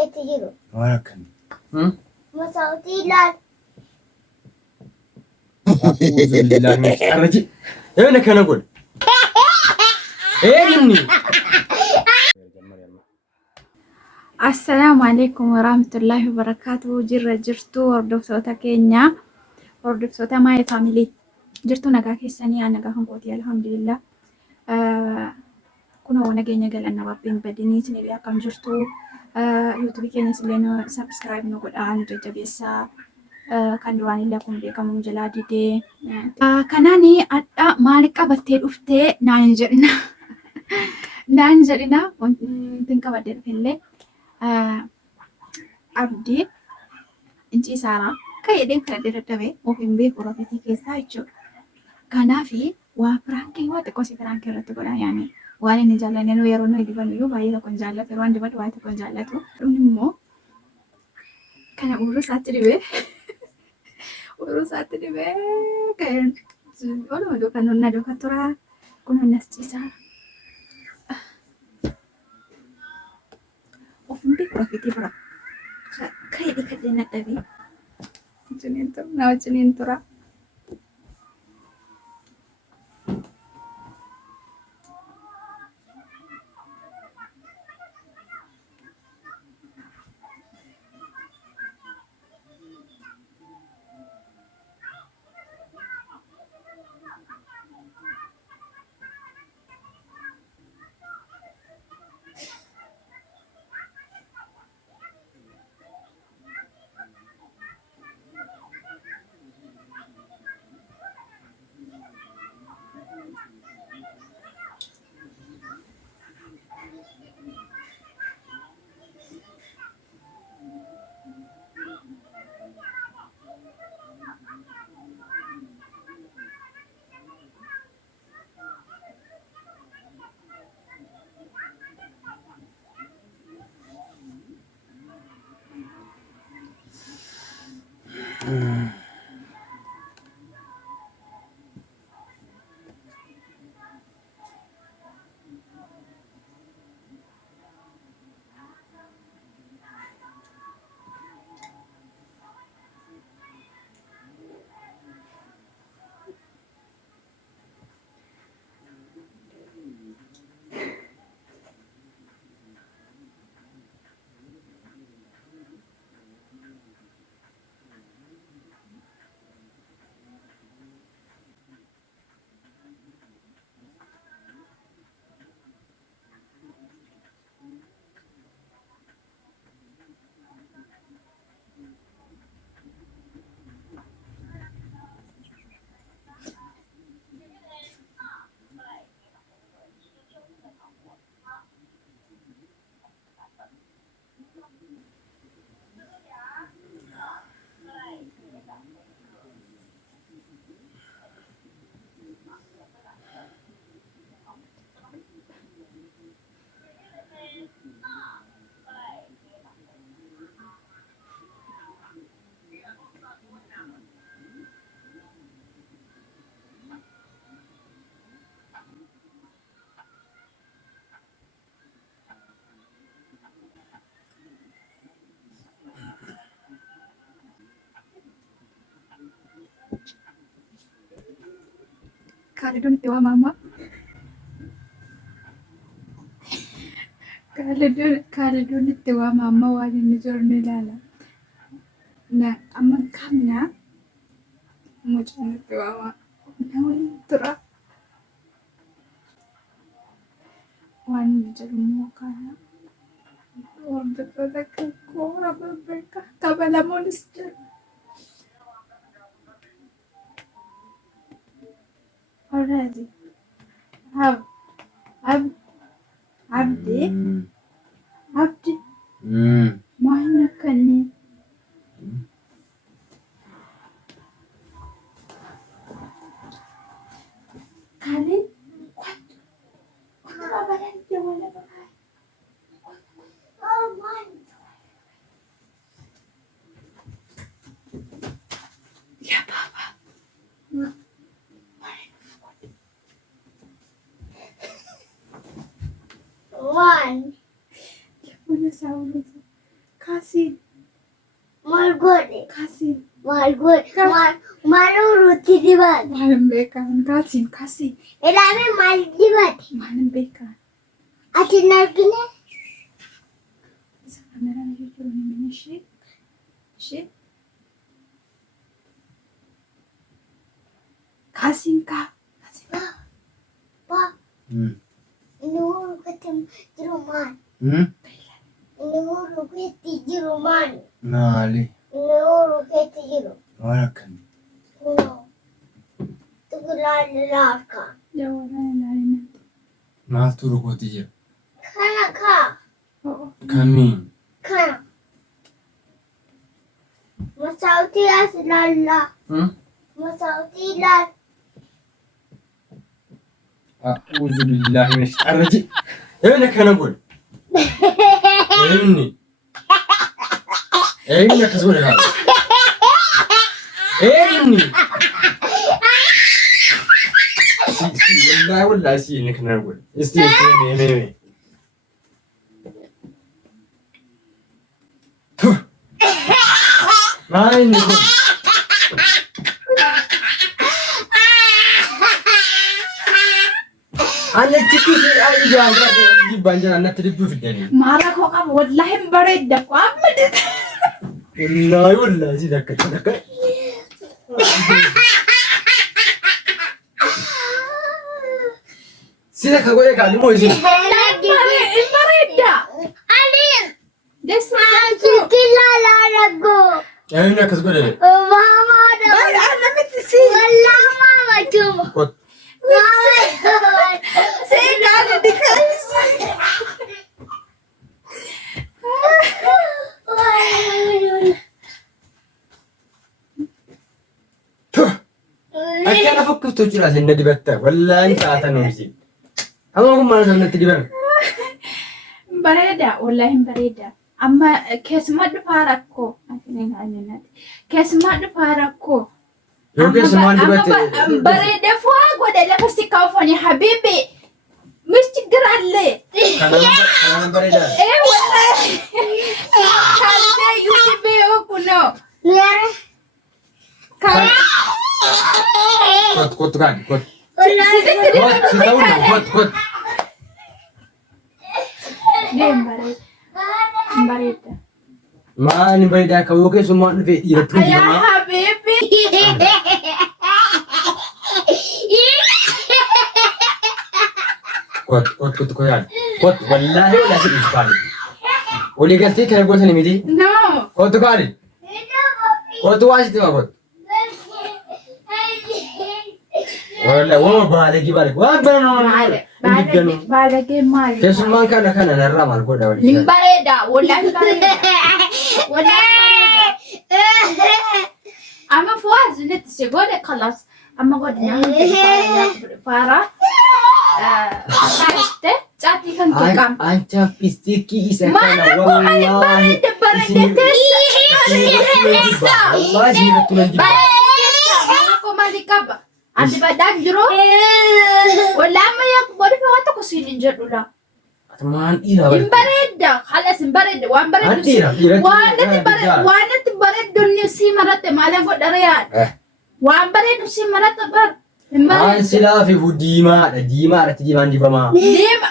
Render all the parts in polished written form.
keetti jiru. Waan akkamii? Masaatii laal. أعوذ بالله من الشيطان الرجيم. أين كان أقول؟ إني. Assalaamu alaikum warahmatullahi wabarakatuh. Jirra jirtu hordoftoota keenya, hordoftoota maayii faamilii jirtu nagaa keessanii haa nagaa kan kooti alhamdulillah. Kunoo nageenya galanna rabbiin badinii isinillee akkam jirtu. Yuutuubii keenyas illee subscribe nu godhaa nu jajjabeessaa. Kan duraan illee akkuma beekamu jalaa didee. Kanaani adda maal qabattee dhuftee naan jedhina. Naan jedhina wanti qabadde dhufillee. Abdii inci isaarraa kan jedheen kadhadhee dadhabee ofiin beeku rafetii keessaa jechuudha. Kanaaf waa piraankii waa xiqqoo si piraankii irratti godhaa yaani waan inni jaallanne yeroo nuyi dibannu iyyuu baay'ee tokko hin jaallatu yeroo dibadhu baay'ee tokko hin jaallatu. Kun immoo kana uruu isaatti dhibee uruu isaatti dhibee kan walumaa duukaa nonna duukaa turaa kun onnas ciisaa. Ofiin beeku rafetii bira. Kayak kadhee dadhabee na wajjiniin tura. Khalidun itti waamama. Khalidun itti waamama waan inni jiru ni ilaala. Amma kamna mucaan itti waama. Namni tura. Waan inni jiru immoo kana. Hordoftoota koo beeka. Kabalamuunis jiru. Already. Abdi. Mana kan ni? Khalid. What about dia wala pakai? Oh man. Ya baba. One. Dia punya sound. Kasin. Margode. Kasin. Margode. Maluruti dibat. Malam bekan. Kasin. Elame mal dibat. Malam bekan. Ati nargile. Isa kamera na jujur ni shit. Shit. Kasin ka. Pa. Inuru katem jeruman. Inuru keti jeruman. Mali. Inuru keti jeru. Warakan. No. Tugulal laka. Jawara lain. Maaltu rukuutti jira? Kana ka. Kamiin? Kana. Masauti as lalla. Masauti lal. A'uudhu billahi minash shaitanir rajiim. Eenyu akkana godhe? Eenyu akkas godhe haala? Eenyu? Wallahi si inni kana godhe. Isti mee. Maal inni kun? Ana cikin sai an yi jaga da banjana na tribu fidani. Mara ko kam wallahi baredda ko amma de. Wallahi da ka. Sida ka goye ka limo isi. Baredda. Alin. Desa Kila lalago. Yayin da ka zo da. Mama da. ana mitisi. Wallahi mama tu. Kot. Sai ka da dikai. Akkana fakkaatu jira sinna dibatta. Wallahi taata nuusi. Amma kun maal sanatti diban? Bareeda wallahi bareeda. Amma keessumaa dhufaa rakkoo. Keessumaa dhufaa rakkoo. Yookiin maal dibatte? Bareeda fu'aa godhe lafa si kaafani habibi. Misti giralle. Kanaan bareeda. Wallahi. Kalde YouTube okuno. Nere. Kot kan. Kot. Kot. Kot. Bareeda. Maal bareeda ka yookiin summaan dhufee dhiiratu Ya jira. habibi. Kot koyaan. Kot wallahi wala si ispaani. Olii galtee kana gootani miti. No. Kot kaani. Kot waasitti ma kot. Wallahi wama baalegi baalegi. Waan barano. Balage maal. Keessummaan kana narraa maal godha wali. Hin bareeda. Wallahi bareeda. Wallahi bareeda. Ama fuaz net se gode khalas. Ama gode fara. Saite chati kan kam. Ancha pistiki isa Mana kana ko ani bareeda bareeda tessa. Wallahi sinirrattu nan jibba. Mana ko malikaba. Andi badan jiro. Wala ma yak bodi fa wata ko sinin jedula. Maan dhiira bari. Imbareda, khalas imbareda, wan Maan bareda. dhiira. Wanati bareda ni si marate malan ko darayat. Wan bareda si marate bar. Aan silaa fi diimaadha. Diimaadha diimaan dibamaa. Dim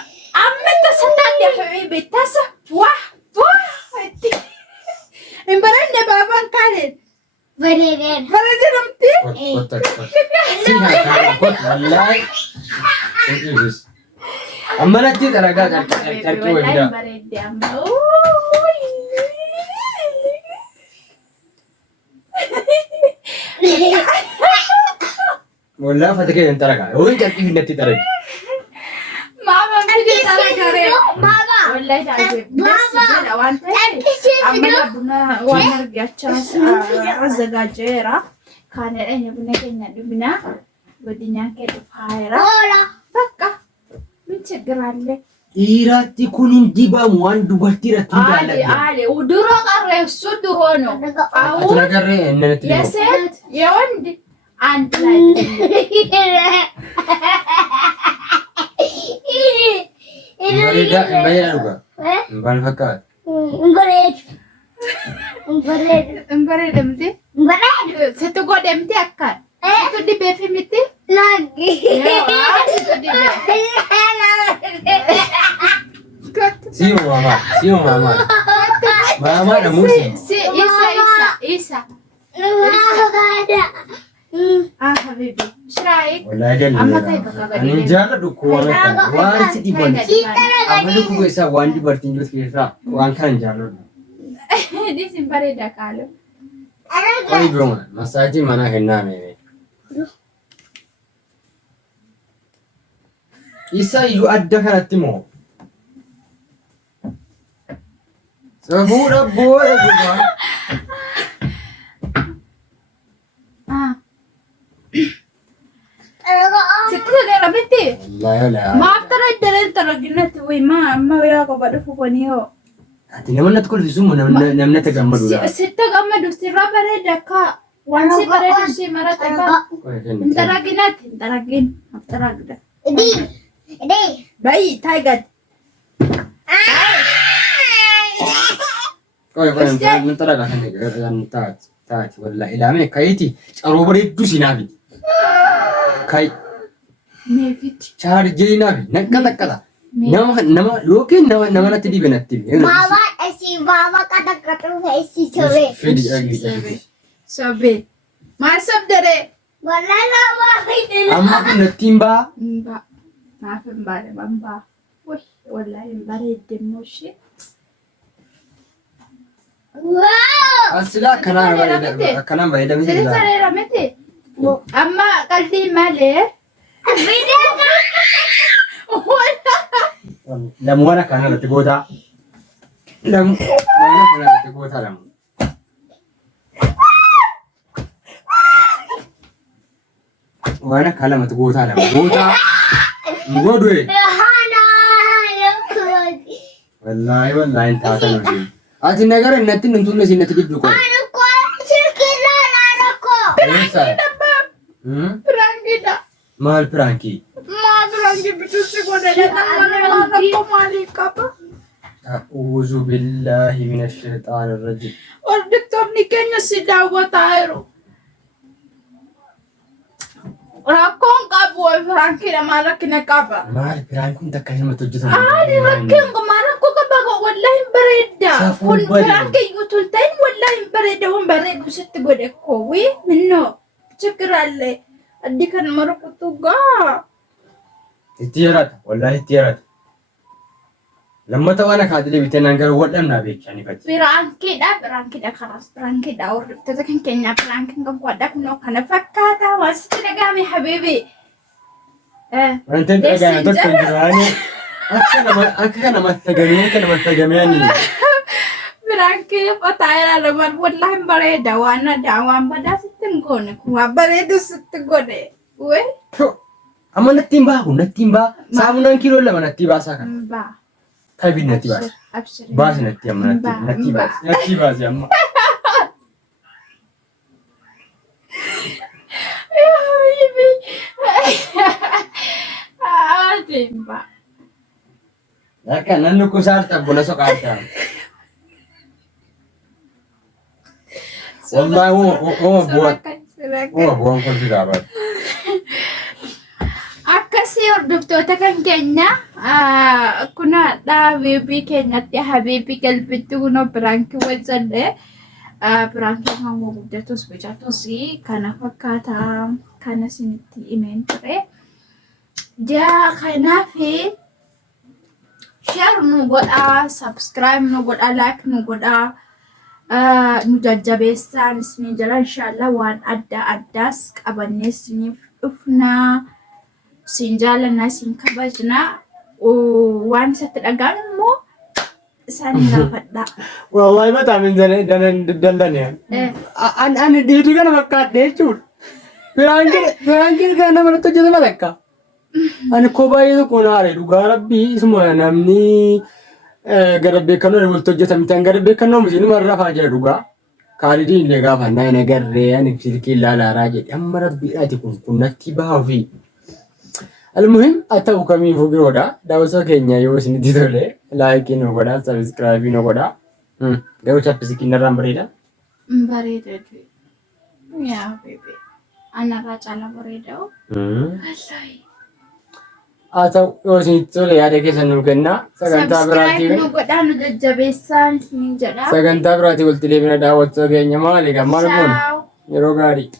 amma tasaddaq ya habibi tasa. Wah. Imbareda baban kalen. Bereden. Bareda namti. Kot wallahi. Amma natti dalagaa carqii wayida. Bareda amma. Wallahi fatike nan dalagaa. Hoy carqii fi natti dalagi. Mama video taragare. Baba. Wallahi taajib. Baba. Wanta amma buna waan argachaa azzagaajeera. Kana dhanya buna keenya dhubna. Godinyaa kee dhufaayeera. Hola. Bakka. Min ችግራለ? Dhiiratti kun hin dibamu waan dubartiirratti hin Ali jaalladhu. ድሮ ቀረ እሱ ድሮ ነው። Ati አሁን nagarree innanatti dibamu. የሴት የወንድ አንድ ላይ Bareeda hin bareeda dhuga. Hin baal fakkaata. Bered. Bareedamte. Bareeda. Situ godhamte akkaan. Situ dibeefi miti. Lagi. Situ dibee. Sio mama. Mama ada musim. Isa. Habibi. Shiraik. Wallahi dan. Amma kai baka bari. Ani jala dukku wala kan. Waan si dibon. Amma dukku isa waan di bartin jus kesa. Waan kan jala. Di simpare dakalo. Oi bro, masaji mana henna me. Isa yu adda kanatti mo. Sabura boy gua. Situ ada miti. Wallahi. Maaf tara ginat wi ma amma ya ko badu fufaniyo. Ati naman natkul sumu namna tagammadu da. Sitta gammadu sirra bareda ka. Wansi bareda si marata ba. Tara ginat tara gin. Tara gida. Di. Bai taigat. Koi nantara ka kan taat wallahi ilame kayti caro bareeddu sinabi. Kai Mefit. charge nabi nakata. Nama yookiin nama natti dhibe natti dhibe. Mama kata-kata isi sobe. Fedi agi. Sobe. Masab dare. Wallahi sama ini. Amma kun natti himba. Mba. Maaf mbare bamba. Wih, wallahi mbare demoshi. Wow. Asila kana bareeda miti. Sirri sareera miti. Amma qalbii malee. Video. Lamu wana kana irratti goota. Lamu wana kana irratti goota lamu. Wana kana irratti goota lamu. Goota. Godwe. Hana yang kuat. Wallahi taata nuti. Ati nagara natti nuntulle sinatti dibdu ko. Anakku sikila anakku. Esa. Prangida. Mal pranki. Ma prangi bitu si godaya namana ko mali kapa. A'udzu billahi minasy syaithanir rajim. Or doktor ni kenya si dawat aero. Rakon ka boy Frankie na mara kinakaba. Mal prankum takka nama hojjetan. Ani rakken kamara ko ka bago wallahi bareda. Kun Frankie yutultain wallahi bareda hon bareda sitte gode ko wi minno. Chakralle. Addi kan mara kutuga. Ittiyarat wallahi ittiyarat. Lammata wana kaadile bitenan gar wadamna beekani fati. Frankie da karas Frankie da or tata kan kenya Frankie kan kwadak no kana fakkata wasti nagami habibi. Wanti dhagana tokko hin jiraani. Akka kana mattagamee Frankie pataya laman wallahi bareda wana dawan bada sitin gone kuma baredu sitin gone. We? Amma natti himba. Saamunaan kiiloo lama natti baasa kan. Ba. Kabiin natti baasa. Abshir. Baasi natti amma natti baasa. Natti baasi amma. Ya habibi. Timba. Akka nannu kusaarta buna soqaata. Wallahi buwan kun fidaabaa. Akkasii hordoftoota kan keenya kuna habibii keenyatti habibii qalbitti kunoo biraankii wajjadhe biraankii kan guguddatus bichatus kana fakkaata kana isinitti himeen ture. Jaa kanaaf share nu godhaa, subscribe nu godhaa, like nu godhaa. Nu jajjabeessaan isinii jala inshallah waan adda addaas qabannee isiniif dhufnaa. Sin jaalannaa sin kabajnaa. Waan isatti dhaga'an immoo isaan gaafadhaa. Wallahi bataam hin daldane. Ani dhiitu kana fakkaadhe jechuudha. Firaankiin kana nama irratti hojjetama takka. Ani kophee tokko naare dhugaa rabbii isuma namni gara beekannoo walitti hojjetamitan gara beekannoo miti numa irraa fa'aa jira dhugaa. Kaalidiin illee gaafa naa nagarree ani silkii ilaalaaraa jedhe amma rabbiidhaati kun natti baha ofii. Almuhim ata'u kamiifuu biroodha. Daawwattoota keenya yoo isinitti tole laayikii nu godhaa, sabiskiraayibii nu godhaa. Garuu chappisikiin irraan bareeda. Bareedaadha. Yaa bebe. Anarraa caalaa bareedaa. Wallahi. Haa ta'u yoo isinitti tole yaada keessan nuu kennaa. Sagantaa Subscribe biraatiin nu godhaa nu jajjabeessaa isiniin jedhaa. sagantaa biraatiin walitti deebina daawwattoota keenya maali gammaal kun Ciao. yeroo gaarii.